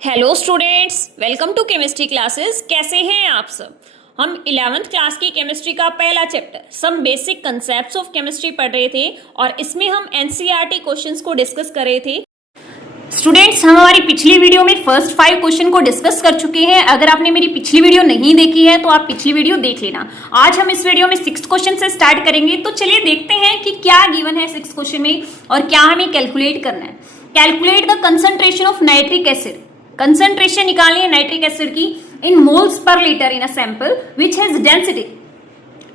Hello students, welcome to chemistry classes. कैसे हैं आप सब। हम 11th क्लास की केमिस्ट्री का पहला chapter some basic concepts of chemistry पढ़ रहे थे और इसमें हम एनसीईआरटी क्वेश्चंस को डिस्कस कर रहे थे। स्टूडेंट्स, हम हमारी पिछली वीडियो में फर्स्ट 5 क्वेश्चन को डिस्कस कर चुके हैं। अगर आपने मेरी पिछली वीडियो नहीं देखी है तो आप पिछली वीडियो देख लेना। आज हम इस वीडियो में 6th क्वेश्चन से स्टार्ट करेंगे। तो चलिए देखते हैं कि क्या गिवन है 6th क्वेश्चन में और क्या हमें कैलकुलेट करना है। Calculate the concentration of nitric acid. Concentration निकालनी है नाइट्रिक एसिड की in moles per litre in a sample which has density.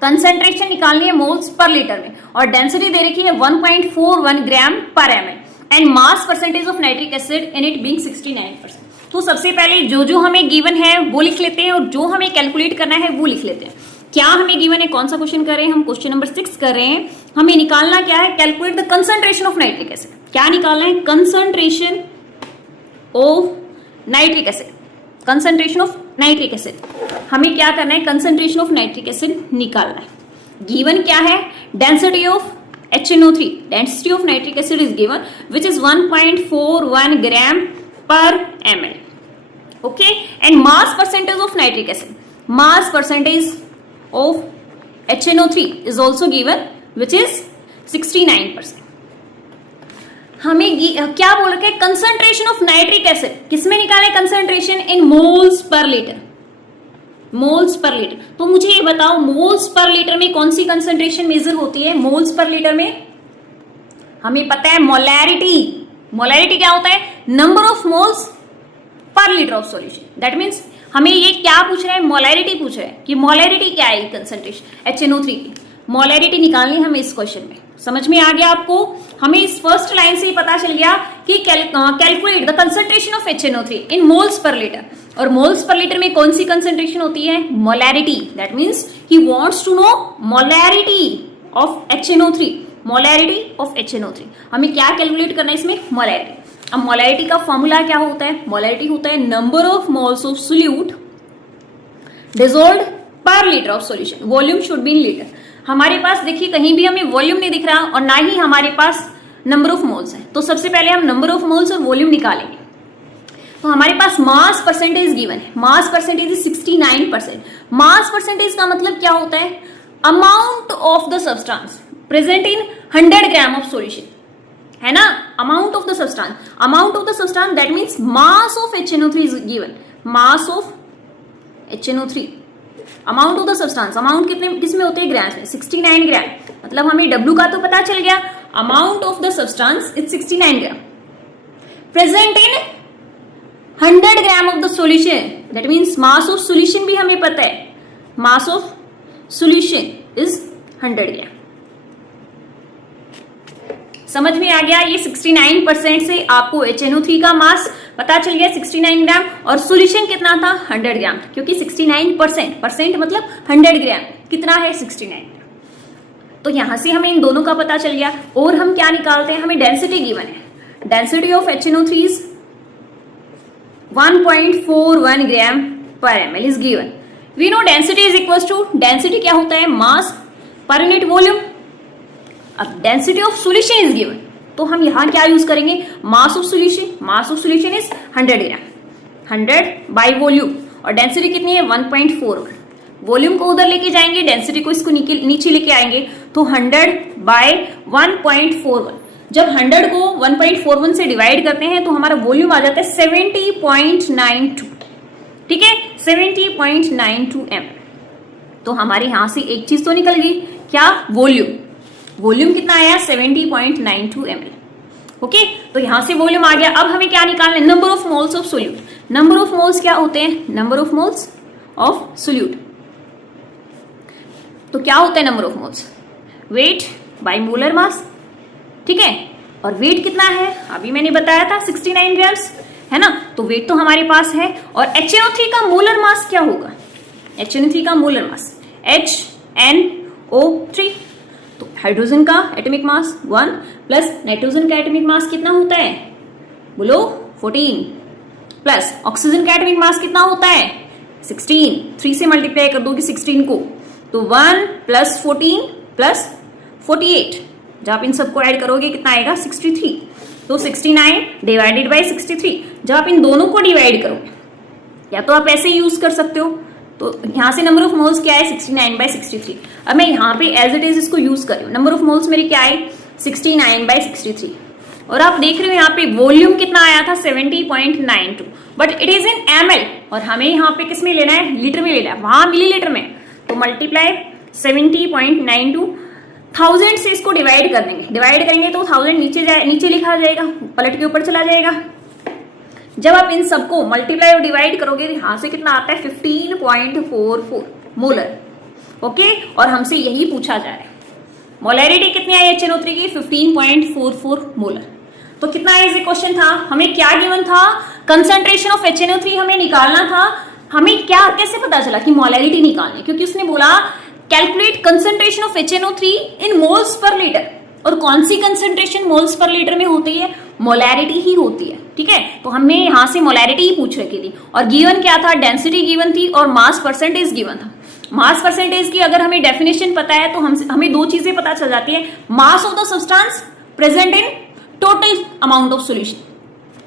Concentration निकालनी है मोल्स पर लीटर में और डेंसिटी दे रखी है 1.41 gram per ml and mass percentage of nitric acid in it being 69%। तो सबसे पहले जो हमें गिवन है वो लिख लेते हैं और जो हमें कैलकुलेट करना है वो लिख लेते हैं। क्या हमें गिवन है, कौन सा क्वेश्चन कर रहे हैं हम, क्वेश्चन नंबर 6 कर रहे हैं। हमें निकालना क्या है, calculate the concentration of nitric acid. क्या निकालना है, concentration of nitric acid. Concentration of nitric acid हमें क्या करना है, कंसंट्रेशन ऑफ नाइट्रिक एसिड निकालना है। गिवन क्या है, density of HNO3, density of nitric acid is given which is 1.41 gram per ml। Okay, and mass percentage of nitric acid, mass percentage of HNO3 is also given which is 69%। हमें क्या बोल रखे, concentration of nitric acid किसमें निकाले, concentration in moles per litre. Moles per litre, तो मुझे ये बताओ मोल्स पर लीटर में कौन सी कंसंट्रेशन मेजर होती है। मोल्स पर लीटर में हमें पता है मोलैरिटी। मोलैरिटी क्या होता है, number of moles per litre of solution. That means हमें ये क्या पूछ रहा है, मोलैरिटी पूछ रहा है कि मोलैरिटी क्या है कंसंट्रेशन HNO3 की। मोलैरिटी निकालनी है हमें इस क्वेश्चन में। समझ में आ गया आपको। हमें इस फर्स्ट लाइन से ही पता चल गया कि calculate the concentration of HNO3 in moles per litre. और मोल्स पर लीटर में कौन सी कंसंट्रेशन होती है, molarity. That means he wants to know molarity of HNO3, molarity of HNO3। हमें क्या कैलकुलेट करना है इसमें, मोलैरिटी। अब मोलैरिटी का फॉर्मूला क्या होता है, मोलैरिटी होता है number of moles of solute dissolved per litre of solution. Volume should be in litre. हमारे पास देखिए कहीं भी हमें वॉल्यूम नहीं दिख रहा और ना ही हमारे पास नंबर ऑफ मोल्स है। तो सबसे पहले हम नंबर ऑफ मोल्स और वॉल्यूम निकालेंगे। तो हमारे पास मास परसेंटेज गिवन है, mass percentage is 69%। Mass percentage का मतलब क्या होता है, amount of the substance present in 100 gram of solution, है ना। Amount of the substance, amount of the substance that means mass of HNO3 is given. Mass of HNO3, amount of the substance, amount किस में होते हैं, grams में, 69 ग्राम। मतलब हमें W का तो पता चल गया, amount of the substance is 69 gram present in 100 gram of the solution. That means mass of solution भी हमें पता है, मास ऑफ सॉल्यूशन इज 100 ग्राम। समझ में आ गया। ये 69% से आपको HNO3 का मास पता चल गया 69 ग्राम और सॉल्यूशन कितना था, 100 ग्राम। क्योंकि 69% परसेंट मतलब 100 ग्राम कितना है, 69। तो यहां से हमें इन दोनों का पता चल गया। और हम क्या निकालते हैं, हमें डेंसिटी गिवन है। Density of HNO3 is 1.41 gram per ml is given. We know density is equal to, density क्या होता है, मास पर यूनिट वॉल्यूम। अब density of solution is given, तो हम यहां क्या यूज करेंगे, mass of solution. Mass of solution is 100 gram, 100 by volume और डेंसिटी कितनी है, 1.41। वॉल्यूम को उधर लेके जाएंगे, डेंसिटी को इसको नीचे लेके आएंगे, तो 100 बाय 1.41। जब 100 को 1.41 से डिवाइड करते हैं तो हमारा वॉल्यूम आ जाता है 70.92। ठीक है, 70.92 ml। तो हमारे यहां से एक चीज तो निकल गई, क्या, वॉल्यूम। वॉल्यूम कितना आया, 70.92 ml। ओके, तो यहां से वॉल्यूम आ गया। अब हमें क्या निकालना है, number of moles of solute. Number of moles क्या होते हैं, number of moles of solute. तो क्या होता है number of moles, weight by molar मास। ठीक है, और वेट कितना है, अभी मैंने बताया था 69 ग्राम्स, है ना। तो वेट तो हमारे पास है। और HNO3 का मोलर मास क्या होगा, HNO3 का मोलर मास HNO3। तो हाइड्रोजन का एटॉमिक मास 1 प्लस नाइट्रोजन का एटॉमिक मास कितना होता है, बोलो 14, प्लस ऑक्सीजन का एटॉमिक मास कितना होता है 16। 3 से मल्टीप्लाई कर दोगे 16 को, तो 1 प्लस 14 प्लस 48। जब आप इन सबको ऐड करोगे कितना आएगा, 63। तो 69 डिवाइडेड बाई 63। जब आप इन दोनों को डिवाइड करोगे, या तो आप ऐसे यूज कर सकते हो, तो यहां से नंबर ऑफ मोल्स क्या है 69 बाई 63। अब मैं यहाँ पे एज इट इज इसको यूज कर रही हूँ। नंबर ऑफ मोल्स मेरी क्या है 69 बाई 63, और आप देख रहे हो यहाँ पे वॉल्यूम कितना आया था 70.92, but it is in ml, और हमें यहाँ पे किस में लेना है लीटर में लेना है, वहां मिलीलीटर में। तो मल्टीप्लाई 70.92 1000 से इसको डिवाइड कर देंगे, डिवाइड करेंगे तो 1000 नीचे लिखा जाएगा, पलट के ऊपर चला जाएगा। जब आप इन सबको मल्टीप्लाई और डिवाइड करोगे तो यहां से कितना आता है 15.44 मोलर। ओके, और हमसे यही पूछा जा रहा है मोलैरिटी कितनी आई HNO3 की 15.44 मोलर। तो कितना इजी क्वेश्चन था, हमें क्या गिवन था, कंसंट्रेशन ऑफ HNO3 हमें निकालना था। हमें क्या कैसे पता चला कि मोलैरिटी निकालनी, क्योंकि उसने बोला calculate concentration of HNO3 in moles per litre, और कौन सी कंसंट्रेशन मोल्स पर लीटर में होती है, मोलैरिटी ही होती है। ठीक है, तो हमने यहां से मोलैरिटी ही पूछ रखी थी, और गिवन क्या था, डेंसिटी गिवन थी और मास परसेंटेज गिवन था। मास परसेंटेज की अगर हमें डेफिनेशन पता है तो हमें दो चीजें पता चल जाती है, मास of the substance present in total amount of solution.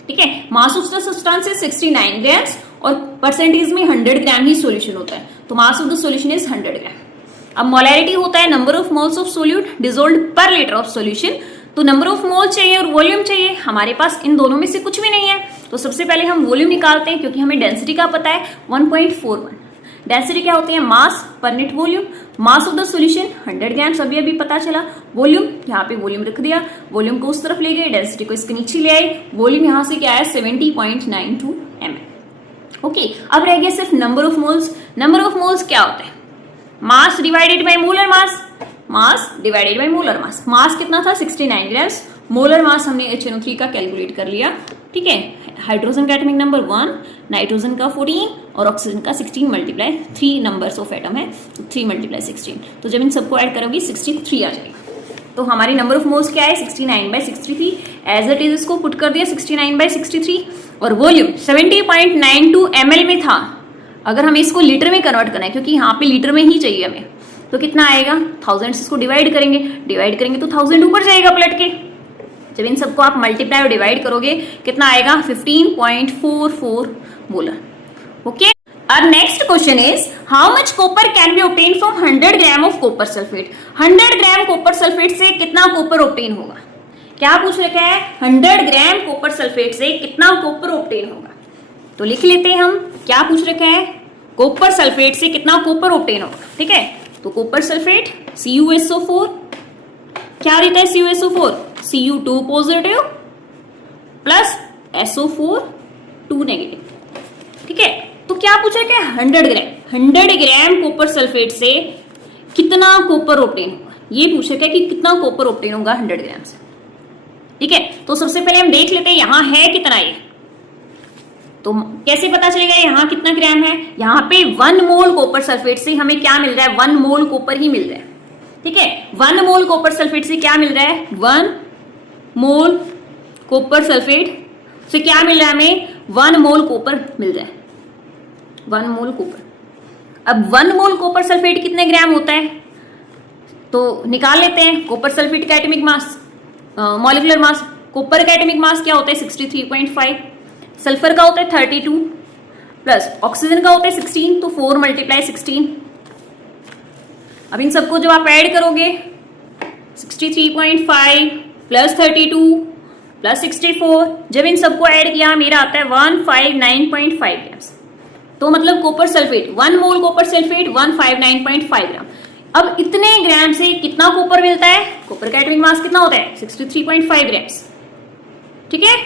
ठीक है, मास of the substance is 69 grams और परसेंटेज में 100 ग्राम ही सॉल्यूशन होता है, तो मास ऑफ द सॉल्यूशन इज 100 ग्राम। अब मोलैरिटी होता है number of moles of solute dissolved per litre of solution. तो नंबर ऑफ मोल चाहिए और वॉल्यूम चाहिए, हमारे पास इन दोनों में से कुछ भी नहीं है, तो सबसे पहले हम वॉल्यूम निकालते हैं, क्योंकि हमें डेंसिटी का पता है 1.41। डेंसिटी क्या होती है, मास पर net volume. Mass of the solution 100 grams, अभी पता चला। वॉल्यूम, यहाँ पे वॉल्यूम रख दिया, वॉल्यूम को उस तरफ ले गए, डेंसिटी को इसके नीचे ले आए। वॉल्यूम यहाँ से क्या है 70.92 ml। ओके, अब रह गया सिर्फ number of moles. Number of moles क्या होता है, mass divided by molar mass, mass divided by molar mass. Mass कितना था 69 ग्राम्स, मोलर मास हमने HNO3 का कैलकुलेट कर लिया। ठीक है, हाइड्रोजन का एटॉमिक नंबर 1, नाइट्रोजन का 14 और ऑक्सीजन का 16 मल्टीप्लाई 3 नंबर्स ऑफ एटम है, 3 मल्टीप्लाई 16। तो जब इन सबको ऐड करोगे 63 आ जाएगा। तो हमारी नंबर ऑफ मोल्स क्या है 69 बाई 63, एज इट इज इसको पुट कर दिया 69 बाई 63, और वॉल्यूम 70.92 ml में था। अगर हमें इसको लीटर में कन्वर्ट करना है, क्योंकि यहाँ पे लीटर में ही चाहिए हमें, तो कितना आएगा 1000 से इसको डिवाइड करेंगे तो 1000 ऊपर जाएगा पलट के। जब इन सबको आप मल्टीप्लाई और डिवाइड करोगे कितना आएगा 15.44 molar. Okay, our next question is how much copper can be obtained from 100 gram of copper sulphate. 100 gram copper sulphate से कितना कॉपर ऑब्टेन होगा, क्या पूछ रखा है 100 ग्राम कॉपर सल्फेट से कितना कॉपर ऑब्टेन होगा। तो लिख लेते हैं हम, क्या पूछ रखा है, कॉपर सल्फेट से कितना कॉपर ऑब्टेन होगा। ठीक है, तो कॉपर सल्फेट CuSO4, क्या रहता है CuSO4, Cu2 positive plus SO4 2 negative. ठीक है, तो क्या पूछा है 100 ग्राम कॉपर सल्फेट से कितना कॉपर ऑब्टेन होगा, ये पूछा है कि कितना कॉपर ऑब्टेन होगा 100 ग्राम से। ठीक है, तो सबसे पहले हम देख लेते हैं यहां है कितना ये, तो कैसे पता चलेगा यहाँ कितना ग्राम है। यहाँ पे 1 मोल कॉपर सल्फेट से हमें क्या मिल रहा है, 1 मोल कॉपर ही मिल रहा है। ठीक है, 1 मोल कॉपर सल्फेट से क्या मिल रहा है, 1 मोल कॉपर सल्फेट से क्या मिल रहा है हमें, 1 मोल कॉपर मिल रहा है, 1 मोल कॉपर। अब 1 मोल कॉपर सल्फेट कितने ग्राम होता है, तो निकाल लेते हैं। कॉपर सल्फेट का atomic mass, molecular mass, copper का एटॉमिक मास क्या होता है 63.5, सल्फर का होता है 32 प्लस ऑक्सीजन का होता है 16, तो 4 मल्टीप्लाई 16। अब इन सबको जब आप ऐड करोगे 63.5 प्लस 32 प्लस 64, जब इन सबको ऐड किया मेरा आता है 159.5 ग्राम्स। तो मतलब कॉपर सल्फेट 1 मोल कॉपर सल्फेट 159.5 ग्राम। अब इतने ग्राम से कितना कॉपर मिलता है, कॉपर का एटॉमिक मास कितना होता है 63.5 ग्राम्स। ठीक है,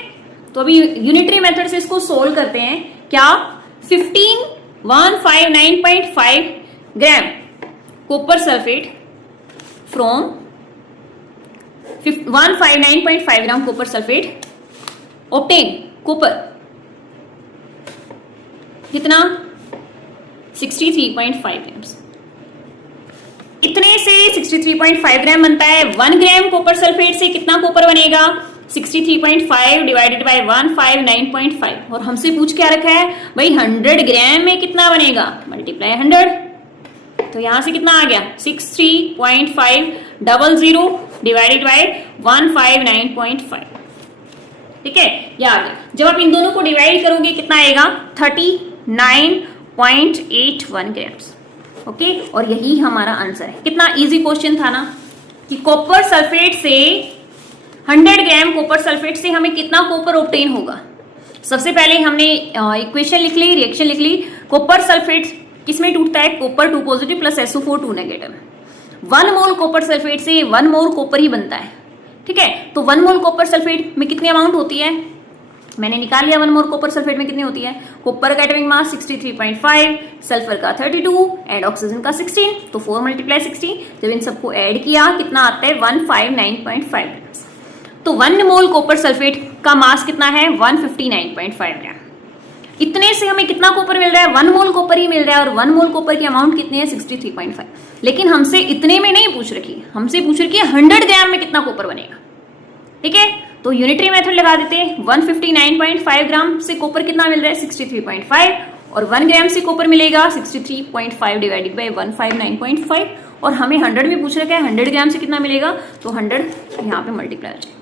तो अभी यूनिटरी मेथड से इसको सोल्व करते हैं। क्या 159.5 gram copper sulphate from 159.5 gram copper sulphate obtain copper कितना 63.5 ग्राम्स। इतने से 63.5 ग्राम बनता है। 1 ग्राम कॉपर सल्फेट से कितना कॉपर बनेगा 63.5 डिवाइडेड बाय 159.5, और हमसे पूछ क्या रखा है भाई 100 ग्राम में कितना बनेगा, मल्टीप्लाई 100। तो यहां से कितना आ गया 63.500 डिवाइडेड बाय 159.5। ठीक है, याद है। जब आप इन दोनों को डिवाइड करोगे कितना आएगा 39.81 ग्राम्स। ओके, और यही हमारा आंसर है। कितना इजी क्वेश्चन था ना कि कॉपर सल्फेट से 100 ग्राम कॉपर सल्फेट से हमें कितना कॉपर ऑब्टेन होगा। सबसे पहले हमने इक्वेशन लिख ली, रिएक्शन लिख ली। कॉपर सल्फेट किसमें टूटता है, copper 2 positive plus SO4 2 negative. 1 मोल कॉपर सल्फेट से 1 मोल कॉपर ही बनता है, ठीक है। तो 1 मोल कॉपर सल्फेट में कितनी अमाउंट होती है, मैंने निकाल लिया। 1 मोल कॉपर सल्फेट में कितनी होती है, कॉपर का एटॉमिक मास 63.5, सल्फर का 32 एंड ऑक्सीजन का 16, तो 4 × 16। जब इन सबको ऐड किया कितना आता है 159.5 ग्राम। तो 1 मोल कॉपर सल्फेट का मास कितना है 159.5 ग्राम। इतने से हमें कितना कॉपर मिल रहा है, 1 मोल कॉपर ही मिल रहा है, और 1 मोल कॉपर की अमाउंट कितनी है 63.5। लेकिन हमसे इतने में नहीं पूछ रखी, हमसे पूछ रखी है 100 ग्राम में कितना कॉपर बनेगा, ठीक है। तो यूनिटरी मेथड लगा देते हैं। 159.5 ग्राम से कॉपर कितना मिल रहा है 63.5, और 1 ग्राम से कॉपर मिलेगा 63.5 डिवाइडेड बाई 159.5, और हमें 100 में पूछ रखा है 100 ग्राम से कितना मिलेगा, तो 100 यहाँ पे मल्टीप्लाई हो जाएगा।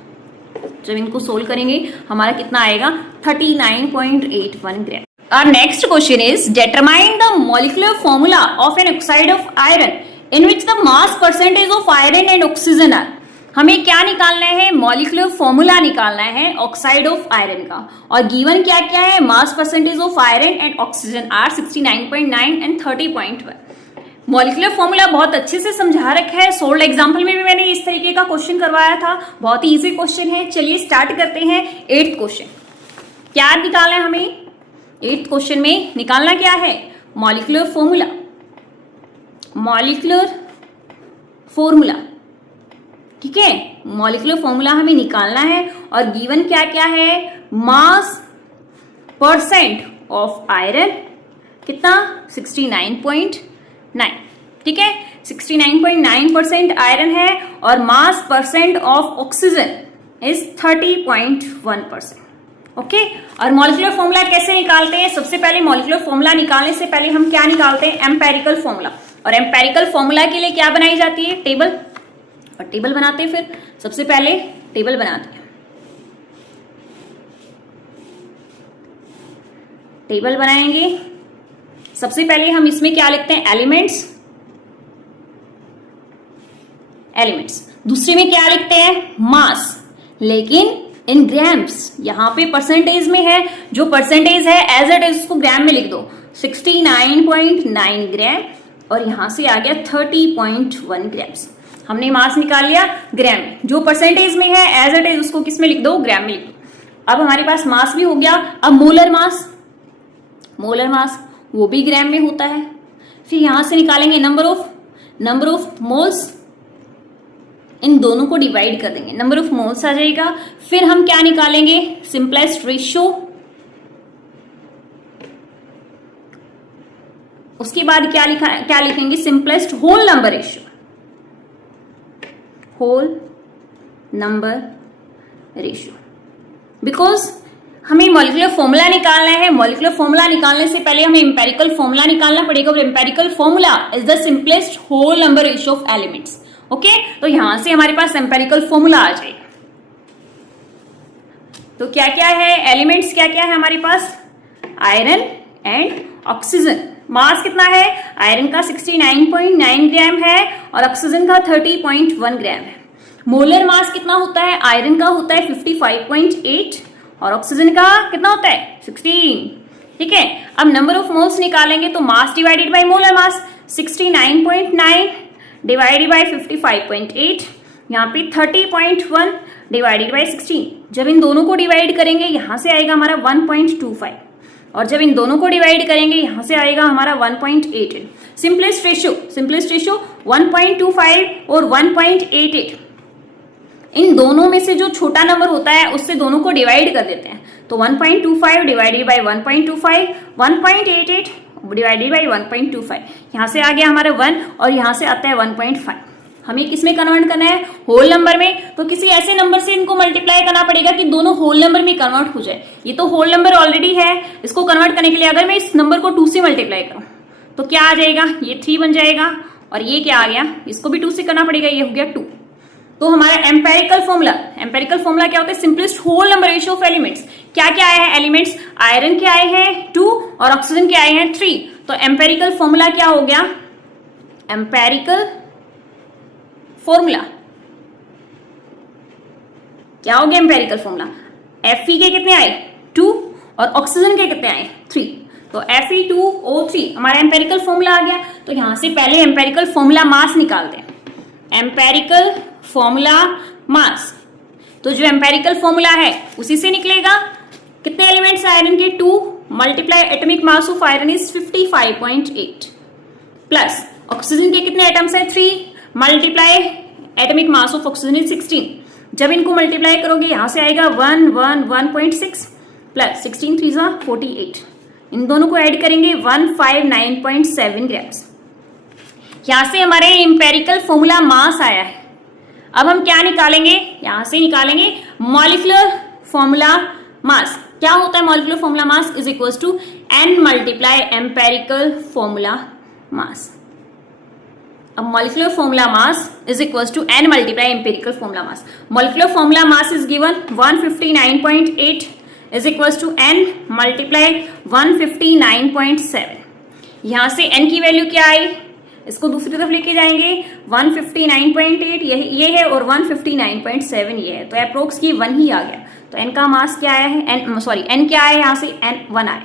जब इनको सोल्व करेंगे हमारा कितना आएगा 39.81 ग्राम। Our next question is determine the molecular formula of an oxide of iron in which the mass percentage of iron and oxygen are। हमें क्या निकालना है, मॉलिक्यूलर फॉर्मूला निकालना है ऑक्साइड ऑफ आयरन का, और गिवन क्या क्या है, mass percentage of iron and oxygen are 69.9 and 30.1। Molecular formula बहुत अच्छे से समझा रखा है, सोल्ड एग्जाम्पल में भी मैंने इस तरीके का क्वेश्चन करवाया था, बहुत ही इजी क्वेश्चन है। चलिए स्टार्ट करते हैं। 8th क्वेश्चन क्या निकालना है हमें, 8th क्वेश्चन में निकालना क्या है, मॉलिक्यूलर फॉर्मूला। मॉलिक्यूलर फॉर्मूला, ठीक है, मॉलिक्यूलर फॉर्मूला हमें निकालना है, और गिवन क्या क्या है, मास परसेंट ऑफ आयरन कितना 69.9, ठीक है, 69.9% आयरन है, और मास percent of oxygen is 30.1%। Okay, और मॉलिक्यूलर फॉर्मूला कैसे निकालते हैं, सबसे पहले मॉलिक्यूलर फॉर्मूला निकालने से पहले हम क्या निकालते हैं, एम्पेरिकल फॉर्मूला। और एम्पेरिकल फॉर्मूला के लिए क्या बनाई जाती है, टेबल, और टेबल बनाते हैं। फिर सबसे पहले टेबल बनाते हैं, टेबल बनाएंगे। सबसे पहले हम इसमें क्या लिखते हैं, एलिमेंट्स, एलिमेंट्स। दूसरे में क्या लिखते हैं, मास, लेकिन इन ग्राम्स। यहां पे परसेंटेज में है, जो परसेंटेज है एज इट इज उसको ग्राम में लिख दो, 69.9 ग्राम, और यहां से आ गया 30.1 ग्राम्स। हमने मास निकाल लिया ग्राम में, जो परसेंटेज में है एज इट इज उसको किस में लिख दो, ग्राम में लिख दो। अब हमारे पास मास भी हो गया। अब मोलर मास, मोलर मास वो भी ग्राम में होता है। फिर यहां से निकालेंगे नंबर ऑफ मोल्स, इन दोनों को डिवाइड कर देंगे, नंबर ऑफ मोल्स आ जाएगा। फिर हम क्या निकालेंगे, सिंपलेस्ट रेशियो। उसके बाद क्या लिखेंगे, simplest whole number ratio, whole number ratio. Because हमें मॉलिक्यूलर फॉर्मूला निकालना है, मॉलिक्यूलर फॉर्मूला निकालने से पहले हमें एम्पेरिकल फॉर्मूला निकालना पड़ेगा, और empirical formula is the simplest whole number ratio of elements. Okay, तो यहां से हमारे पास एम्पेरिकल फॉर्मूला आ जाएगा। तो क्या क्या है, एलिमेंट्स क्या क्या है हमारे पास, आयरन एंड ऑक्सीजन। मास कितना है, आयरन का 69.9 ग्राम है, और ऑक्सीजन का 30.1 ग्राम है। मोलर मास कितना होता है, आयरन का होता है 55.8, और ऑक्सीजन का कितना होता है 16, ठीक है। अब नंबर ऑफ मोल्स निकालेंगे, तो मास divided by molar mass 69.9 divided by 55.8, यहाँ पे 30.1 डिवाइडेड बाय 16। जब इन दोनों को डिवाइड करेंगे यहां से आएगा हमारा 1.25, और जब इन दोनों को डिवाइड करेंगे यहां से आएगा हमारा 1.88। सिंपलेस्ट रेशियो 1.25 और 1.88। इन दोनों में से जो छोटा नंबर होता है उससे दोनों को डिवाइड कर देते हैं, तो 1.25 डिवाइडेड बाय 1.25, 1.88 डिवाइडेड बाय 1.25, यहां से आ गया हमारा 1, और यहां से आता है 1.5। हमें किस में कन्वर्ट करना है, होल नंबर में। तो किसी ऐसे नंबर से इनको मल्टीप्लाई करना पड़ेगा कि दोनों होल नंबर में कन्वर्ट हो जाए। ये तो होल नंबर ऑलरेडी है, इसको कन्वर्ट करने के लिए अगर मैं इस नंबर को 2 से मल्टीप्लाई करूं तो क्या आ जाएगा, ये 3 बन जाएगा, और ये क्या आ गया, इसको भी 2 से करना पड़ेगा, ये हो गया 2। तो हमारा एम्पेरिकल फॉर्मूला क्या होता है? Simplest whole number ratio of elements. क्या क्या आए हैं एलिमेंट्स? आयरन के आए हैं 2 और ऑक्सीजन के आए हैं 3। तो एम्पेरिकल फॉर्मूला क्या हो गया? एम्पेरिकल फॉर्मूला क्या हो गया? एम्पेरिकल फॉर्मूला Fe के कितने आए? 2 और ऑक्सीजन के कितने आए? 3। तो Fe2O3 हमारा एम्पेरिकल फॉर्मूला आ गया। तो यहां से पहले एम्पेरिकल फॉर्मूला मास निकालते हैं। एम्पेरिकल फॉर्मूला मास, तो जो एम्पेरिकल फॉर्मूला है उसी से निकलेगा। कितने एलिमेंट्स आयरन के? 2 multiply atomic mass of iron is 55.8 plus oxygen के कितने एटम्स है? 3 multiply atomic mass of oxygen is 16। जब इनको मल्टीप्लाई करोगे यहां से आएगा 111.6 प्लस 16 3 48। इन दोनों को ऐड करेंगे 159.7 ग्राम्स। यहां से हमारे एम्पेरिकल फॉर्मूला मास आया है। अब हम क्या निकालेंगे? यहां से निकालेंगे मॉलिक्यूलर फॉर्मूला मास। क्या होता है molecular formula mass? Is equal to n multiply empirical formula mass. अब molecular formula mass is equal to n multiply empirical formula mass. Molecular formula mass is given 159.8 is equal to n multiply 159.7। यहां से n की value क्या आई? इसको दूसरी तरफ लेके जाएंगे 159.8 ये है और 159.7 ये है, तो अप्रोक्स की 1 ही आ गया। तो n का मास क्या आया है? n क्या आया? यहाँ से n 1 आया।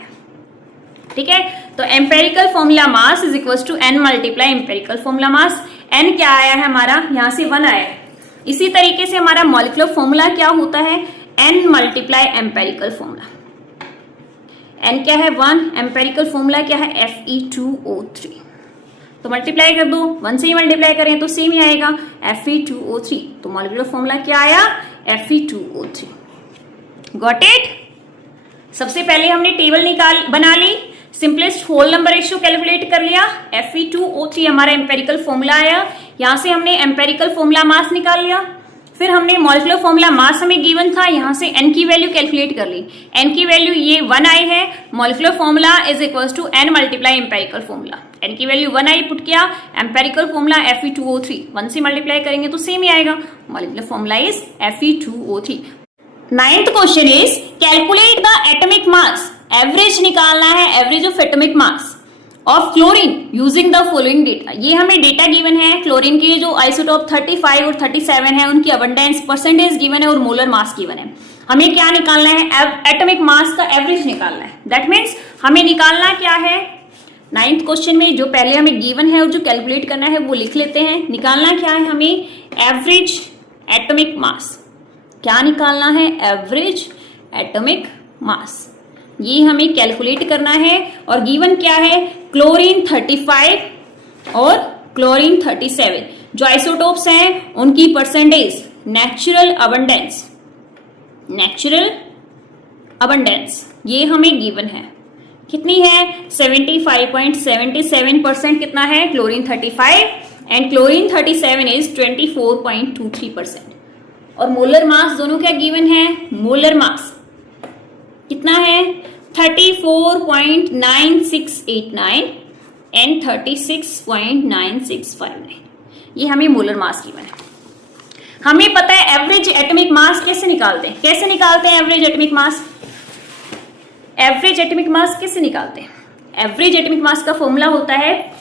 ठीक है, तो empirical formula mass is equal to n multiply empirical formula mass. n क्या आया है हमारा? यहाँ से 1 आया है। इसी तरीके से हमारा मॉलिक्यूलर फॉर्मूला क्या होता है? n multiply empirical formula. n क्या है? 1। एम्पेरिकल फॉर्मूला क्या है? Fe2O3। तो मल्टीप्लाई कर दो, 1 से ही मल्टीप्लाई करें तो सेम ही आएगा Fe2O3। तो मॉलिक्यूलर फॉर्मूला क्या आया? Fe2O3। Got it? सबसे पहले हमने टेबल बना ली, simplest whole number ratio calculate कर लिया। Fe2O3 हमारा एम्पेरिकल फॉर्मूला आया। यहां से हमने एम्पेरिकल फॉर्मूला मास निकाल लिया। फिर हमने मॉलिक्यूलर फॉर्मूला मास हमें गिवन था, यहां से n की वैल्यू कैलकुलेट कर ली। n की वैल्यू ये 1 आई है। Molecular formula is equal to n multiply empirical formula. n की वैल्यू 1 आई, पुट किया। एम्पेरिकल फॉर्मूला Fe2O3 1 से मल्टीप्लाई करेंगे तो सेम ही आएगा। Molecular formula is Fe2O3। 9th question is calculate the atomic mass. Average निकालना है, average of atomic mass of chlorine using the following data. ये हमें डेटा गिवन है। क्लोरीन के जो आइसोटोप 35 और 37 है उनकी अबंडेंस परसेंटेज गिवन है और मोलर मास गिवन है। हमें क्या निकालना है? एटॉमिक मास का एवरेज निकालना है। दैट मीन्स हमें निकालना क्या है? 9th क्वेश्चन में जो पहले हमें गिवन है और जो कैलकुलेट करना है वो लिख लेते हैं। निकालना क्या है हमें? Average atomic mass. क्या निकालना है? एवरेज एटॉमिक मास। ये हमें कैलकुलेट करना है। और गिवन क्या है? क्लोरीन 35 और क्लोरीन 37 जो आइसोटोप्स हैं उनकी परसेंटेज नेचुरल अबंडेंस ये हमें गिवन है। कितनी है? 75.77% कितना है? Chlorine 35 and chlorine 37 is 24.23%। और मोलर मास दोनों क्या गिवन है? मोलर मास कितना है? 34.9689 एंड 36.9659। ये हमें मोलर मास गिवन है। हमें पता है एवरेज एटॉमिक मास कैसे निकालते हैं। कैसे निकालते हैं average atomic mass? Average atomic मास कैसे निकालते हैं? एवरेज एटॉमिक मास का फॉर्मूला होता है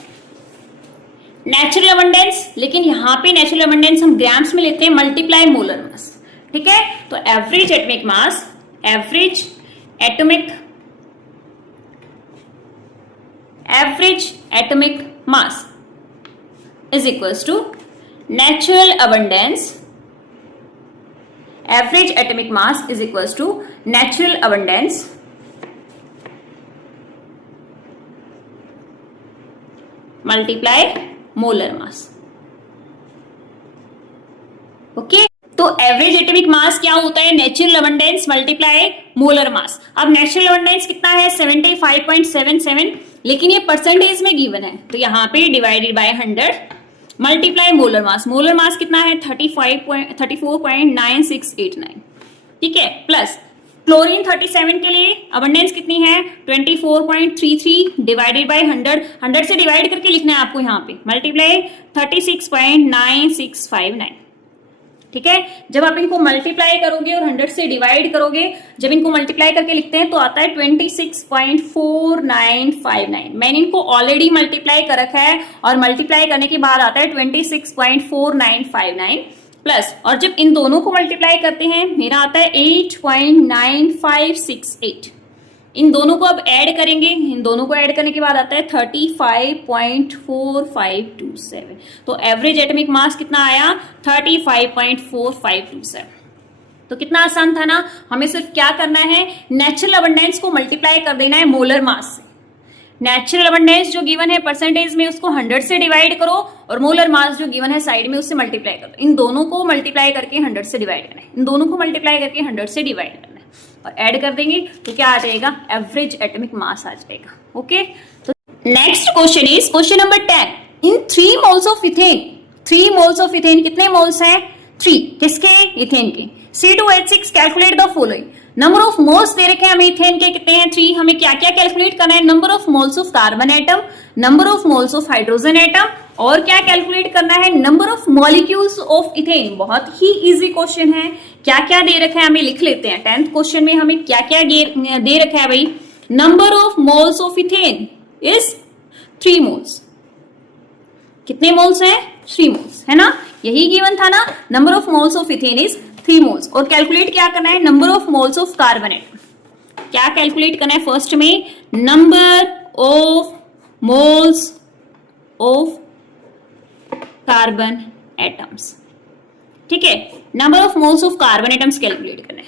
नेचुरल अबंडेंस, लेकिन यहां पे नेचुरल अबंडेंस हम ग्राम्स में लेते हैं, मल्टीप्लाई मोलर मास। ठीक है, तो average atomic mass, average atomic mass is equals to natural abundance. Average atomic mass is equals to natural abundance multiply molar mass. Okay, तो एवरेज एटॉमिक मास क्या होता है? Natural abundance multiply molar mass. अब natural abundance कितना है? 75.77, लेकिन ये percentage में गिवन है तो यहाँ पे divided by 100 multiply molar mass. Molar mass कितना है? 34.9689। ठीक है, प्लस क्लोरीन 37 के लिए अबंडेंस कितनी है? 24.33 डिवाइडेड बाय 100 से डिवाइड करके लिखना है आपको यहाँ पे, मल्टीप्लाई 36.9659। ठीक है। जब आप इनको मल्टीप्लाई करोगे और 100 से डिवाइड करोगे, जब इनको मल्टीप्लाई करके लिखते हैं तो आता है 26.4959। मैंने इनको ऑलरेडी मल्टीप्लाई कर रखा है और मल्टीप्लाई करने के बाद आता है 26.4959 प्लस, और जब इन दोनों को मल्टीप्लाई करते हैं मेरा आता है 8.9568। इन दोनों को अब ऐड करेंगे, इन दोनों को ऐड करने के बाद आता है 35.4527। तो एवरेज एटॉमिक मास कितना आया? 35.4527। तो कितना आसान था ना। हमें सिर्फ क्या करना है, नेचुरल अबंडेंस को मल्टीप्लाई कर देना है मोलर मास से। नेचुरल अबंडेंस जो गिवन है परसेंटेज में उसको 100 से डिवाइड करो और मोलर मास जो गिवन है साइड में उससे मल्टीप्लाई करो। इन दोनों को मल्टीप्लाई करके 100 से डिवाइड करना है, इन दोनों को मल्टीप्लाई करके 100 से डिवाइड करना है और ऐड कर देंगे तो क्या आ जाएगा? एवरेज एटॉमिक मास आ जाएगा। ओके, तो next question is question number 10। In 3 moles of ethane, 3 moles of ethane कितने मोल्स हैं? 3। किसके? इथेन के। C2H6 calculate the following. Number of moles दे रखे हैं हमें इथेन के कितने हैं? 3। हमें क्या क्या कैलकुलेट करना है? Number of moles of carbon atom, number of moles of hydrogen atom, और क्या कैलकुलेट करना है? Number of molecules of ethane. बहुत ही इजी क्वेश्चन है। क्या क्या दे रखा है हमें लिख लेते हैं। 10th क्वेश्चन में हमें क्या क्या दे रखा है भाई? Number of moles of ethane is 3 moles. कितने मोल्स हैं? 3 मोल्स, है ना, यही गिवन था ना। Number of moles of ethane is 3 moles. और कैलकुलेट क्या करना है? Number of moles of carbon atom. क्या कैलकुलेट करना है? फर्स्ट में number of moles of carbon atoms, ठीक है। Number of moles of carbon atoms calculate करना है।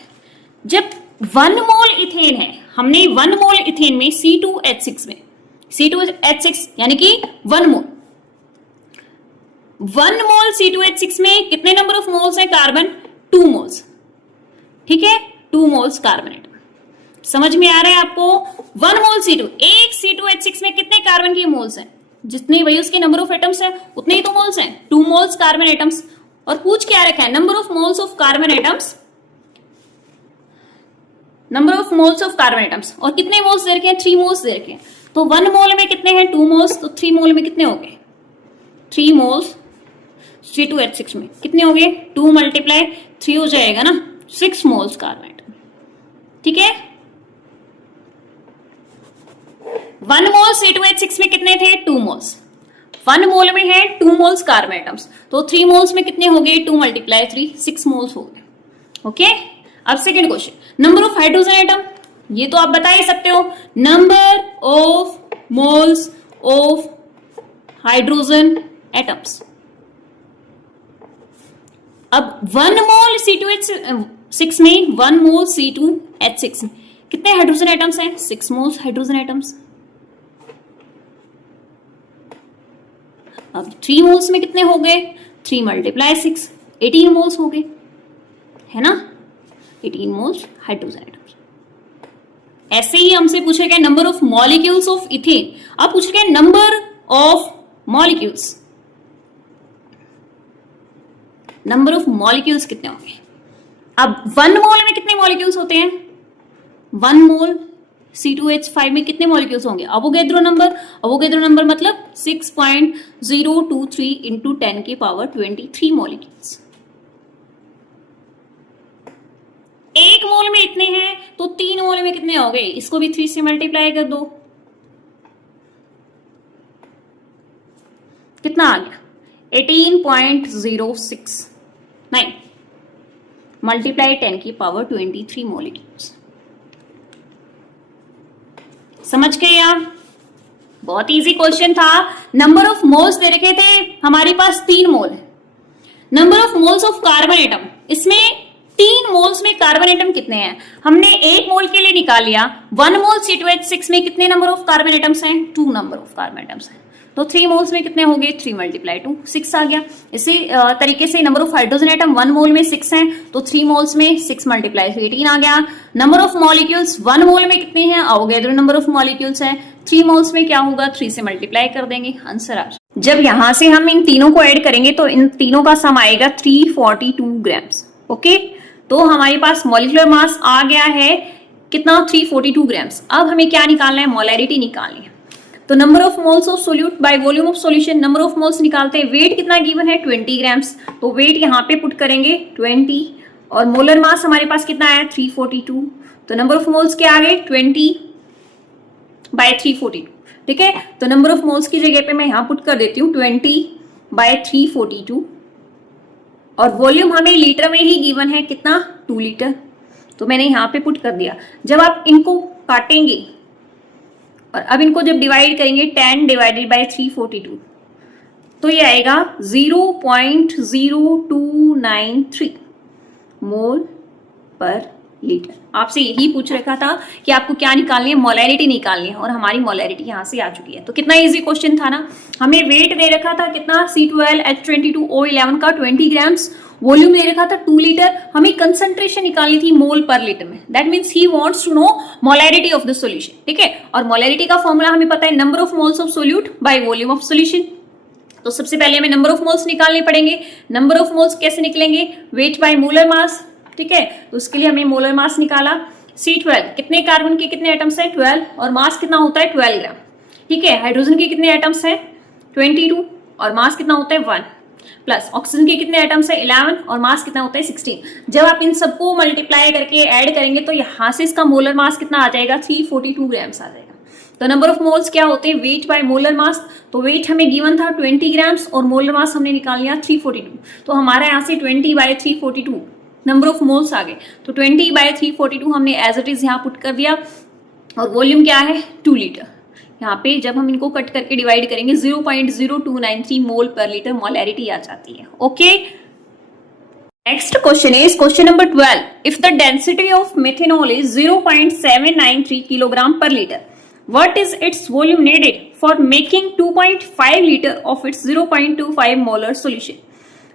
जब 1 मोल इथेन है, हमने 1 मोल इथेन में C2H6 में, C2H6 यानी कि 1 मोल, 1 मोल C2H6 में कितने नंबर ऑफ मोल्स है कार्बन? 2 मोल्स, ठीक है, 2 मोल्स कार्बन एटम। समझ में आ रहा है आपको? 1 मोल C2, एक C2H6 में कितने कार्बन के मोल्स हैं? जितने भाई उसके नंबर ऑफ एटम्स हैं उतने ही तो मोल्स हैं, 2 मोल्स कार्बन एटम्स। और पूछ क्या रखा है? Number of moles of carbon atoms, number of moles of carbon atoms. और कितने मोल्स दे रखे हैं? 3 मोल्स दे रखे हैं। तो 1 मोल में कितने हैं? 2 मोल्स। तो 3 मोल में कितने हो गए? 3 मोल्स C2H6 में कितने हो गए? 2 मल्टीप्लाई 3 हो जाएगा ना, 6 मोल्स कार्बन एटम, ठीक है। 1 मोल C2H6 में कितने थे? 2 मोल्स। 1 मोल में है 2 मोल्स कार्बन एटम्स, तो 3 मोल्स में कितने हो गए? 2 मल्टीप्लाई 3, 6 मोल्स हो गए। ओके, अब second question, number of hydrogen atom. ये तो आप बता ही सकते हो, number of moles of hydrogen atoms. अब 1 मोल C2H6 में, 1 मोल C2H6 में कितने हाइड्रोजन एटम्स हैं? 6 मोल्स हाइड्रोजन एटम्स। अब 3 मोल्स में कितने हो गए? 3 मल्टीप्लाई 6, 18 मोल्स हो गए, है ना, 18 मोल्स हाइड्रोजन एटम्स। ऐसे ही हमसे पूछे गए number of molecules of ethane. अब पूछे गए number of molecules, number of molecules कितने होंगे? अब 1 मोल में कितने मॉलिक्यूल्स होते हैं? 1 मोल C2H5 में कितने मॉलिक्यूल्स होंगे? अवोगैड्रो नंबर, अवोगैड्रो नंबर मतलब 6.023 इंटू 10 की पावर 23 मॉलिक्यूल्स। 1 मोल में इतने हैं तो 3 मोल में कितने हो गए? इसको भी 3 से मल्टीप्लाई कर दो, कितना आ गया? 18.069 मल्टीप्लाई 10 की पावर 23 मॉलिक्यूल्स। समझ गए आप? बहुत इजी क्वेश्चन था। नंबर ऑफ मोल्स दे रखे थे हमारे पास 3 मोल है। Number of moles of carbon atom, इसमें 3 मोल्स में कार्बन एटम कितने हैं? हमने 1 मोल के लिए निकाल लिया। 1 मोल C2H6 में कितने नंबर ऑफ कार्बन एटम्स हैं? 2 नंबर ऑफ कार्बन एटम्स हैं। तो 3 मोल्स में कितने हो गए? 3 मल्टीप्लाई 2, 6 आ गया। इसी तरीके से नंबर ऑफ हाइड्रोजन एटम 1 मोल में 6 हैं, तो 3 मोल्स में 6 मल्टीप्लाई 18 आ गया। नंबर ऑफ मॉलिक्यूल्स 1 मोल में कितने हैं? अवोगैड्रो नंबर ऑफ मॉलिक्यूल्स है। 3 मोल्स में क्या होगा? 3 से मल्टीप्लाई कर देंगे, आंसर आ। जब यहां से हम इन तीनों को ऐड करेंगे तो इन तीनों का सम आएगा 342 ग्राम्स। ओके, तो हमारे पास मॉलिक्यूलर मास आ गया है कितना? 342 ग्राम्स। अब हमें क्या निकालना है? मोलैरिटी निकालनी है। तो number of moles of solute by volume of solution, number of moles निकालते हैं। वेट कितना गिवन है 20 ग्राम्स, तो वेट यहाँ पे पुट करेंगे 20 और मोलर मास हमारे पास कितना आया 342, तो नंबर ऑफ मोल्स क्या आ गए 20/342। ठीक है, तो नंबर ऑफ मोल्स की जगह पे मैं यहाँ पुट कर देती हूँ 20/342 और वॉल्यूम हमें लीटर में ही गिवन है कितना 2 लीटर, तो मैंने यहाँ पे पुट कर दिया। जब आप इनको काटेंगे और अब इनको जब डिवाइड करेंगे 10/342 तो ये आएगा 0.0293 मोल पर लीटर। आपसे यही पूछ रखा था कि आपको क्या निकालनी है, मोलैरिटी निकालनी है और हमारी मोलैरिटी यहाँ से आ चुकी है। तो कितना इजी क्वेश्चन था ना। हमें वेट दे रखा था कितना C12H22O11 का 20 ग्राम्स, वॉल्यूम दे रखा था 2 लीटर, हमें कंसंट्रेशन निकालनी थी मोल पर लीटर में। That means he wants to know molarity of the solution. ठीक है, और मोलैरिटी का फॉर्मूला हमें पता है number of moles of solute by volume of solution. तो सबसे पहले हमें नंबर ऑफ मोल्स निकालने पड़ेंगे। नंबर ऑफ मोल्स कैसे निकलेंगे, वेट बाय मोलर मास। ठीक है, तो उसके लिए हमें मोलर मास निकाला C12, कितने कार्बन के कितने एटम्स हैं 12 और मास कितना होता है 12 ग्राम। ठीक है, हाइड्रोजन के कितने एटम्स हैं 22 और मास कितना होता है 1, प्लस ऑक्सीजन के कितने एटम्स हैं 11 और मास कितना होता है 16। जब आप इन सबको मल्टीप्लाई करके ऐड करेंगे तो यहाँ से इसका मोलर मास कितना आ जाएगा 342 ग्राम्स आ जाएगा। तो नंबर ऑफ मोल्स क्या होते हैं, वेट बाय मोलर मास। तो वेट हमें गिवन था 20 ग्राम्स और मोलर मास हमने निकाल लिया 342, तो हमारा यहाँ से 20/342 नंबर ऑफ मोल्स आ गए। तो 20/342 हमने एज इट इज यहाँ पुट कर दिया और वॉल्यूम क्या है 2 लीटर। यहाँ पे जब हम इनको कट करके डिवाइड करेंगे 0.0293 मोल पर लीटर मोलैरिटी आ जाती है। Okay, next question is question number 12। If the density of methanol is 0.793 kilogram पर litre, what is its volume needed for making 2.5 liter of its 0.25 molar solution?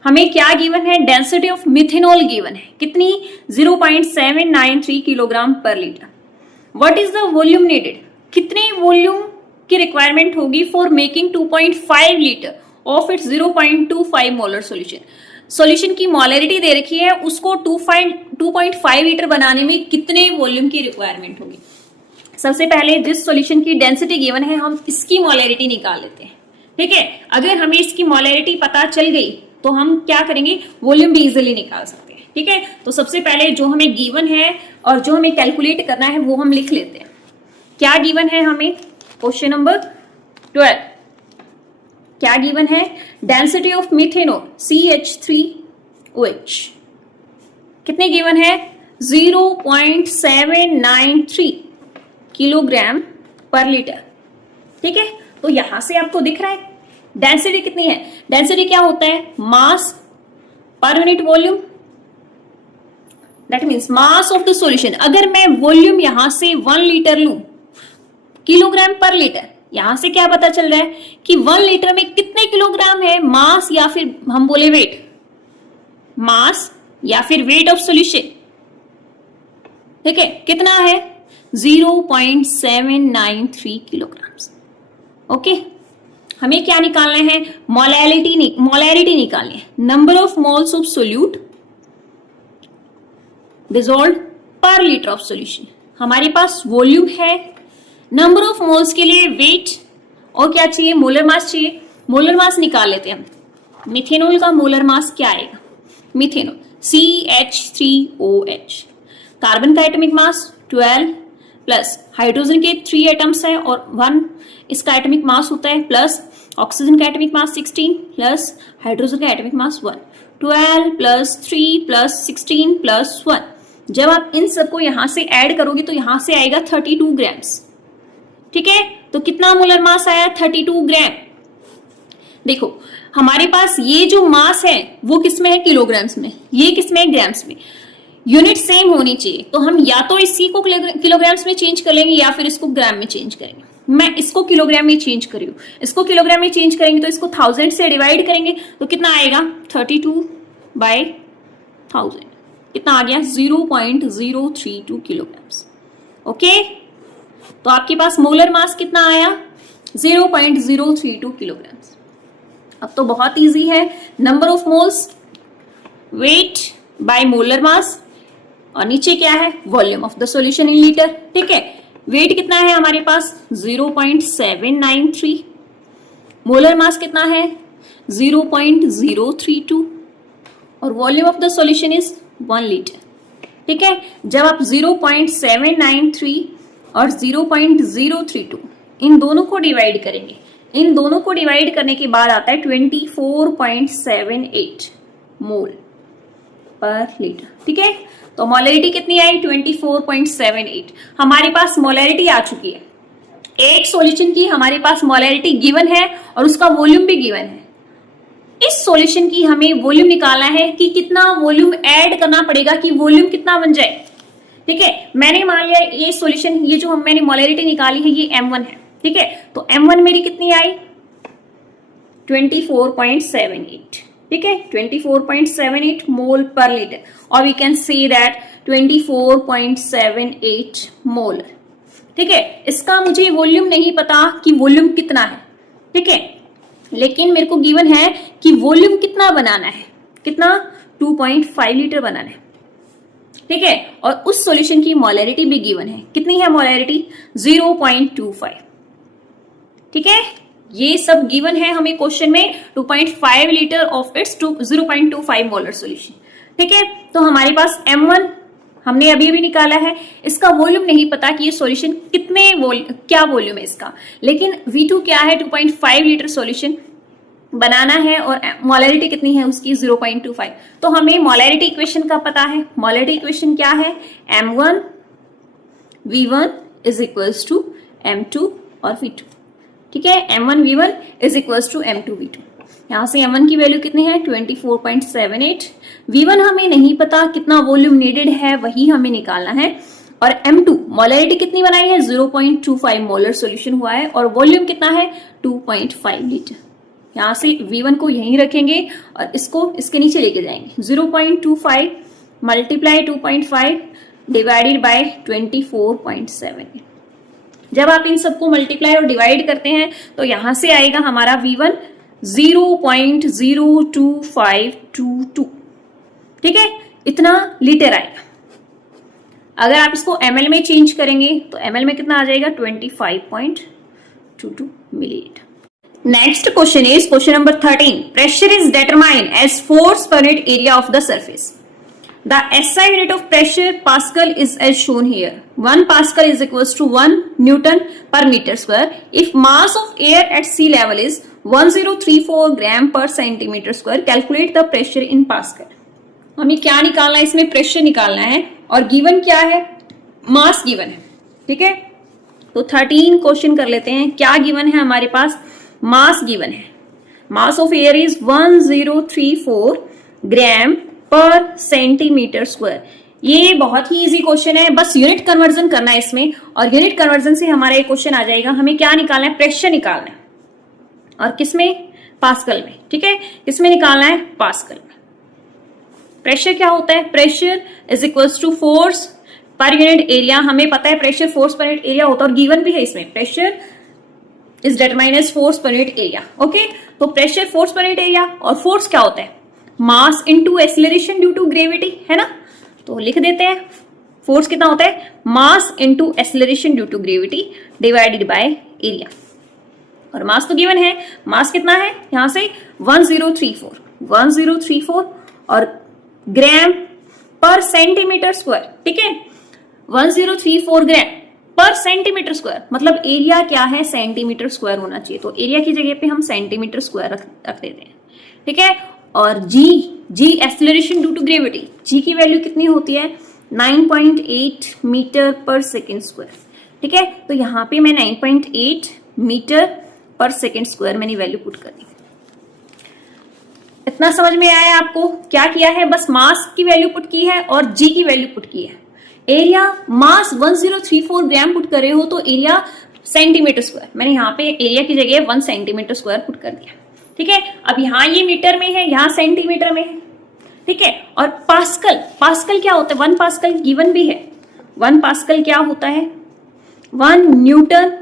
हमें क्या given है, density of methanol given है कितनी 0.793 kilogram पर litre. What is the volume needed, कितनी volume की requirement होगी for making 2.5 litre of its 0.25 molar solution. Solution की मोलैरिटी दे रखी है, उसको 2.5 लीटर बनाने में कितने वॉल्यूम की रिक्वायरमेंट होगी। सबसे पहले जिस सॉल्यूशन की डेंसिटी गिवन है हम इसकी मोलैरिटी निकाल लेते हैं। ठीक है, अगर हमें इसकी मोलैरिटी पता चल गई तो हम क्या करेंगे, वॉल्यूम भी इजीली निकाल सकते हैं। ठीक है, तो सबसे पहले जो हमें गिवन है और जो हमें कैलकुलेट करना है वो हम लिख लेते हैं। क्या गिवन है हमें, क्वेश्चन नंबर 12 क्या गिवन है, डेंसिटी ऑफ मिथेनॉल CH3OH कितने गिवन है 0.793 किलोग्राम पर लीटर। ठीक है, तो यहां से आपको दिख रहा है डेंसिटी कितनी है। डेंसिटी क्या होता है, mass per unit volume, that means mass of the solution. अगर मैं वॉल्यूम यहां से 1 लीटर लूं, किलोग्राम पर लीटर, यहां से क्या पता चल रहा है कि 1 लीटर में कितने किलोग्राम है मास या फिर हम बोले वेट, मास या फिर वेट ऑफ सॉल्यूशन। ठीक है, कितना है 0.793 किलोग्राम्स। ओके, हमें क्या निकालना है, मोलैरिटी निकालनी है, number of moles of solute dissolved per litre of solution. हमारे पास वॉल्यूम है, नंबर ऑफ मोल्स के लिए वेट और क्या चाहिए, मोलर मास चाहिए। मोलर मास निकाल लेते हैं हम। मिथेनॉल का मोलर मास क्या आएगा, मिथेनॉल CH3OH, कार्बन का एटॉमिक मास 12 प्लस हाइड्रोजन के 3 एटम्स है और 1 इसका एटॉमिक मास होता है, प्लस ऑक्सीजन का एटॉमिक मास 16 प्लस हाइड्रोजन का atomic mass 1, 12 plus 3 plus 16 plus 1। जब आप इन सबको यहां से ऐड करोगे तो यहां से आएगा 32 ग्राम्स। ठीक है, तो कितना मोलर मास आया 32 ग्राम। देखो हमारे पास ये जो मास है वो किस में है, किलोग्राम्स में, ये किस में है, ग्राम्स में। यूनिट सेम होनी चाहिए, तो हम या तो इसी को किलोग्राम्स में चेंज कर लेंगे या फिर इसको ग्राम में चेंज करेंगे। मैं इसको किलोग्राम में चेंज कर रही हूं, इसको किलोग्राम में चेंज करेंगे तो इसको 1000 से डिवाइड करेंगे तो कितना आएगा 32/1000, कितना आ गया 0.032 किलोग्राम्स। ओके, तो आपके पास मोलर मास कितना आया 0.032 किलोग्राम्स। अब तो बहुत इजी है, number of moles, weight by molar मास और नीचे क्या है, volume of the solution in litre. ठीक है, वेट कितना है हमारे पास 0.793, मोलर मास कितना है 0.032 और volume of the solution is 1 litre. ठीक है, जब आप 0.793 और 0.032 इन दोनों को डिवाइड करेंगे, इन दोनों को डिवाइड करने के बाद आता है 24.78 मोल पर लीटर। ठीक है, तो मोलैरिटी कितनी आई 24.78। हमारे पास मोलैरिटी आ चुकी है, एक सॉल्यूशन की हमारे पास मोलैरिटी गिवन है और उसका वॉल्यूम भी गिवन है। इस सॉल्यूशन की हमें वॉल्यूम निकालना है कि कितना वॉल्यूम ऐड करना पड़ेगा कि वॉल्यूम कितना बन जाए। ठीक है, मैंने मान लिया ये सॉल्यूशन, ये जो मैंने मोलैरिटी निकाली है ये M1 है। ठीक है, तो M1 मेरी कितनी आई 24.78। ठीक है, 24.78 मोल पर लीटर और वी कैन से दैट 24.78 मोल। ठीक है, इसका मुझे वॉल्यूम नहीं पता कि वॉल्यूम कितना है। ठीक है, लेकिन मेरे को गिवन है कि वॉल्यूम कितना बनाना है, कितना 2.5 लीटर बनाना है। ठीक है, और उस सॉल्यूशन की मोलैरिटी भी गिवन है, कितनी है मोलैरिटी 0.25। ठीक है, ये सब गिवन है हमें क्वेश्चन में 2.5 litre of its 0.25 molar solution. ठीक है, तो हमारे पास M1 हमने अभी अभी निकाला है, इसका वॉल्यूम नहीं पता कि ये सॉल्यूशन क्या वॉल्यूम है इसका, लेकिन V2 क्या है 2.5 लीटर सॉल्यूशन बनाना है और मोलैरिटी कितनी है उसकी 0.25। तो हमें मोलैरिटी इक्वेशन का पता है। मोलैरिटी इक्वेशन क्या है M1 V1 is equals to M2 और V2। ठीक है, M1 V1 is equals to M2 V2। यहां से M1 की वैल्यू कितनी है 24.78। V1 हमें नहीं पता कितना वॉल्यूम नीडेड है, वही हमें निकालना है। और M2 मोलैरिटी कितनी बनाई है 0.25 मोलर सॉल्यूशन हुआ है और वॉल्यूम कितना है 2.5 लीटर। यहां से V1 को यहीं रखेंगे और इसको इसके नीचे लेके जाएंगे। 0.25 मल्टीप्लाई 2.5 डिवाइडेड बाय 24.7। जब आप इन सबको मल्टीप्लाई और डिवाइड करते हैं तो यहां से आएगा हमारा V1 0.02522। ठीक है, इतना लीटर आएगा। अगर आप इसको ml में चेंज करेंगे तो ml में कितना आ जाएगा 25.22 millilitre. Next question is question number 13। Pressure is determined as force per unit area of the surface. The SI unit of pressure Pascal is as shown here. 1 Pascal is equals to 1 Newton per meter square. If mass of air at sea level is 1034 gram per centimeter square, calculate the pressure in Pascal. हमें क्या निकालना है इसमें, pressure निकालना है और given क्या है, मास गिवन है। ठीक है, तो 13 क्वेश्चन कर लेते हैं। क्या गिवन है हमारे पास, मास गिवन है। मास ऑफ एयर इज 1034 ग्राम पर सेंटीमीटर स्क्वायर। ये बहुत ही इजी क्वेश्चन है, बस यूनिट कन्वर्जन करना है इसमें और यूनिट कन्वर्जन से हमारा ये क्वेश्चन आ जाएगा। हमें क्या निकालना है, प्रेशर निकालना है और किसमें, पास्कल में। ठीक है, किसमें निकालना है, पास्कल में। प्रेशर क्या होता है, pressure is equals to force per unit area. हमें पता है pressure force per unit area होता है और गिवन भी है इसमें, pressure is determined as force per unit area. Okay, तो pressure force per unit area और फोर्स क्या होता है, mass into acceleration due to gravity, है ना। तो लिख देते हैं फोर्स कितना होता है, mass into acceleration due to gravity divided by area. और मास तो गिवन है, मास कितना है यहां से 1034 और ग्राम पर सेंटीमीटर स्क्वायर। ठीक है, 1034 ग्राम पर सेंटीमीटर स्क्वायर, मतलब एरिया क्या है, सेंटीमीटर स्क्वायर होना चाहिए। तो एरिया की जगह पे हम सेंटीमीटर स्क्वायर रख देते हैं। ठीक है, और जी एक्सेलरेशन ड्यू टू ग्रेविटी, जी की वैल्यू कितनी होती है 9.8 मीटर पर सेकेंड स्क्वायर। ठीक है, तो यहाँ पे मैं 9.8 मीटर पर सेकेंड स्क्वायर मैंने वैल्यू पुट कर दी। इतना समझ में आया आपको, क्या किया है, बस मास की वैल्यू पुट की है और जी की वैल्यू पुट की है। एरिया मास 1034 ग्राम पुट कर रहे हो तो एरिया सेंटीमीटर स्क्वायर, मैंने यहाँ पे एरिया की जगह 1 सेंटीमीटर स्क्वायर पुट कर दिया। ठीक है, अब यहाँ ये मीटर में है, यहाँ सेंटीमीटर में है। ठीक है, और पास्कल क्या होता है, 1 पास्कल गिवन भी है। 1 पास्कल क्या होता है, 1 न्यूटन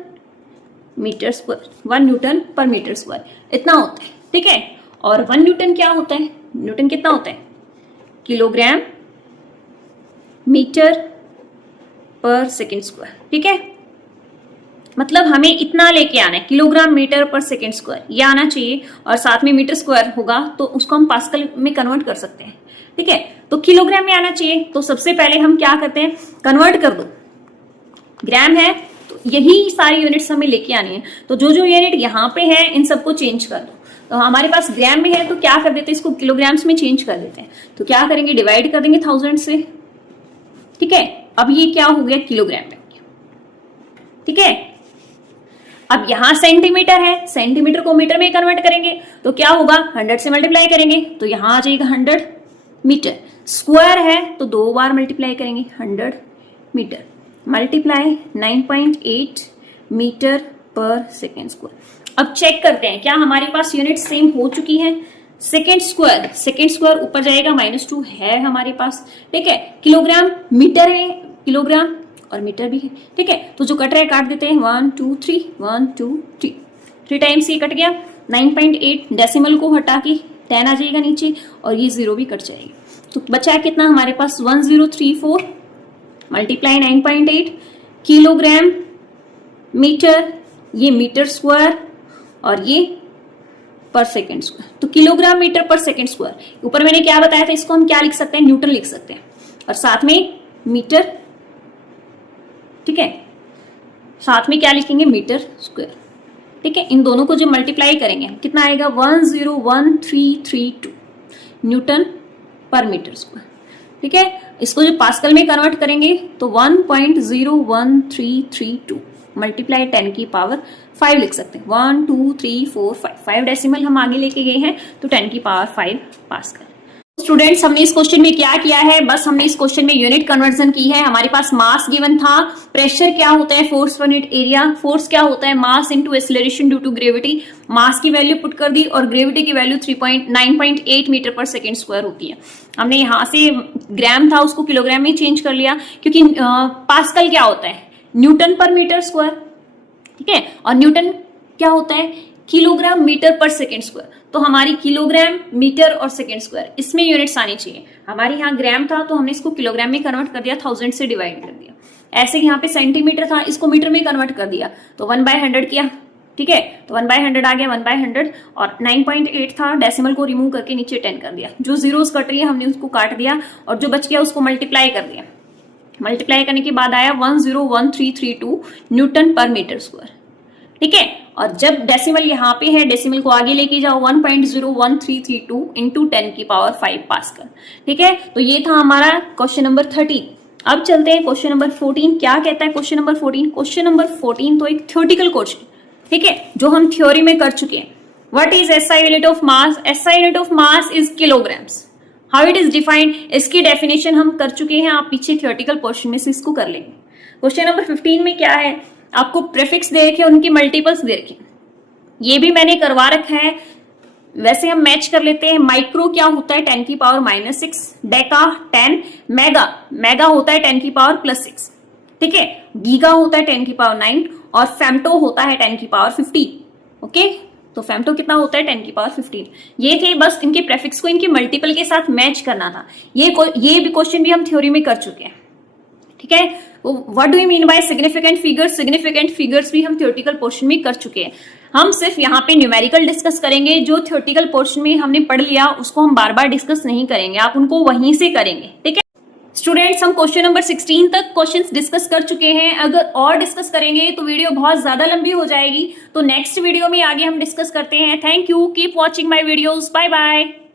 मीटर स्क्वायर, 1 न्यूटन पर मीटर स्क्वायर, इतना होता है। ठीक है, और 1 न्यूटन क्या होता है, न्यूटन कितना होता है, kilogram metre per second square. ठीक है, मतलब हमें इतना लेके आना है, kilogram metre per second square ये आना चाहिए, और साथ में मीटर स्क्वायर होगा तो उसको हम पास्कल में कन्वर्ट कर सकते हैं। ठीक है, तो किलोग्राम में आना चाहिए, तो सबसे पहले हम क्या करते हैं, कन्वर्ट कर दो। ग्राम है तो यही सारी यूनिट्स हमें लेके आनी है, तो जो जो यूनिट यहाँ पे है इन सबको चेंज कर दो। तो हमारे पास ग्राम में है तो क्या कर देते हैं, इसको किलोग्राम्स में चेंज कर देते हैं। तो क्या करेंगे, डिवाइड कर देंगे 1000 से। ठीक है, अब ये क्या हो गया, किलोग्राम में। ठीक है, अब यहां सेंटीमीटर है, सेंटीमीटर को मीटर में कन्वर्ट करेंगे तो क्या होगा, 100 से मल्टीप्लाई करेंगे तो यहां आ जाएगा 100 मीटर। स्क्वायर है तो 2 बार मल्टीप्लाई करेंगे, 100 metre multiply 9.8 metre per second square. अब चेक करते हैं क्या हमारे पास यूनिट सेम हो चुकी है। सेकेंड स्क्वायर ऊपर जाएगा, -2 है हमारे पास। ठीक है, किलोग्राम मीटर है, किलोग्राम और मीटर भी है। ठीक है, तो जो कट रहा है काट देते हैं, 1 2 3 1 2 3 3 टाइम्स ये कट गया। 9.8 डेसिमल को हटा के 10 आ जाएगा नीचे, और ये 0 भी कट जाएगी। तो बचा है कितना हमारे पास, 1034 मल्टीप्लाई 9.8 किलोग्राम मीटर, ये मीटर स्क्वायर और ये पर सेकेंड स्क्वायर। तो kilogram metre per second square, ऊपर मैंने क्या बताया था, इसको हम क्या लिख सकते हैं, न्यूटन लिख सकते हैं, और साथ में मीटर। ठीक है, साथ में क्या लिखेंगे, मीटर स्क्वायर। ठीक है, इन दोनों को जो मल्टीप्लाई करेंगे कितना आएगा, 101,332 न्यूटन पर मीटर स्क्वायर। ठीक है, इसको जो पास्कल में कन्वर्ट करेंगे तो 1.01332 मल्टीप्लाई 10 की पावर 5 लिख सकते हैं। 1 2 3 4 5 डेसिमल हम आगे लेके गए हैं, तो 10 की पावर 5 पास्कल। स्टूडेंट्स, हमने इस क्वेश्चन में क्या किया है, बस हमने इस क्वेश्चन में यूनिट कन्वर्जन की है। हमारे पास मास गिवन था, प्रेशर क्या होता है, force per unit area, force क्या होता है, mass into acceleration due to gravity. Mass की वैल्यू पुट कर दी और ग्रेविटी की value 9.8 metre per second square होती है। हमने यहाँ से ग्राम था उसको किलोग्राम में चेंज कर लिया, क्योंकि पास्कल क्या होता है, न्यूटन पर मीटर स्क्वायर। ठीक है, और न्यूटन क्या होता है, kilogram metre per second square. तो हमारी किलोग्राम मीटर और सेकेंड स्क्वायर इसमें यूनिट्स आनी चाहिए। हमारे यहाँ ग्राम था तो हमने इसको किलोग्राम में कन्वर्ट कर दिया, 1000 से डिवाइड कर दिया। ऐसे यहाँ पे सेंटीमीटर था, इसको मीटर में कन्वर्ट कर दिया तो 1/100 किया। ठीक है, तो 1/100 आ गया, 1/100, और 9.8 था, डेसिमल को रिमूव करके नीचे 10 कर दिया। जो जीरोस कट रही है हमने उसको काट दिया, और जो बच गया उसको मल्टीप्लाई कर दिया। मल्टीप्लाई करने के बाद आया 101332 न्यूटन पर मीटर स्क्वायर। ठीक है, और जब डेसिमल यहाँ पे है, डेसिमल को आगे लेके जाओ, 1.01332 इंटू 10 की पावर 5 पास्कल। ठीक है, तो ये था हमारा क्वेश्चन नंबर 13। अब चलते हैं क्वेश्चन नंबर 14। क्या कहता है क्वेश्चन नंबर 14? क्वेश्चन नंबर 14 तो एक थ्योरेटिकल क्वेश्चन, ठीक है, जो हम थ्योरी में कर चुके हैं। What is SI unit of mass? SI unit of mass is kilograms. How it is defined, इसकी डेफिनेशन हम कर चुके हैं, आप पीछे थ्योरेटिकल पोर्शन में से इसको कर लेंगे। क्वेश्चन नंबर 15 में क्या है, आपको प्रीफिक्स दे रखे, उनकी मल्टीपल्स दे रखे, ये भी मैंने करवा रखा है। वैसे हम मैच कर लेते हैं। माइक्रो क्या होता है, 10 की पावर -6, डेका 10, मेगा होता है 10 की पावर +6। ठीक है, गीगा होता है 10 की पावर 9, और फेम्टो होता है 10 की पावर 15। ओके, तो फेम्टो कितना होता है, 10 की पावर 15। ये थे, बस इनके प्रेफिक्स को इनके मल्टीपल के साथ मैच करना था। ये भी क्वेश्चन भी हम थ्योरी में कर चुके हैं। ठीक है, what do you mean by significant figures? Significant figures भी हम थ्योरेटिकल पोर्शन में कर चुके हैं। हम सिर्फ यहाँ पे न्यूमेरिकल डिस्कस करेंगे। जो थ्योरेटिकल पोर्शन में हमने पढ़ लिया उसको हम बार बार डिस्कस नहीं करेंगे, आप उनको वहीं से करेंगे। ठीक है स्टूडेंट्स, हम क्वेश्चन नंबर 16 तक क्वेश्चंस डिस्कस कर चुके हैं। अगर और डिस्कस करेंगे तो वीडियो बहुत ज्यादा लंबी हो जाएगी, तो नेक्स्ट वीडियो में आगे हम डिस्कस करते हैं। Thank you, keep watching my videos, bye bye.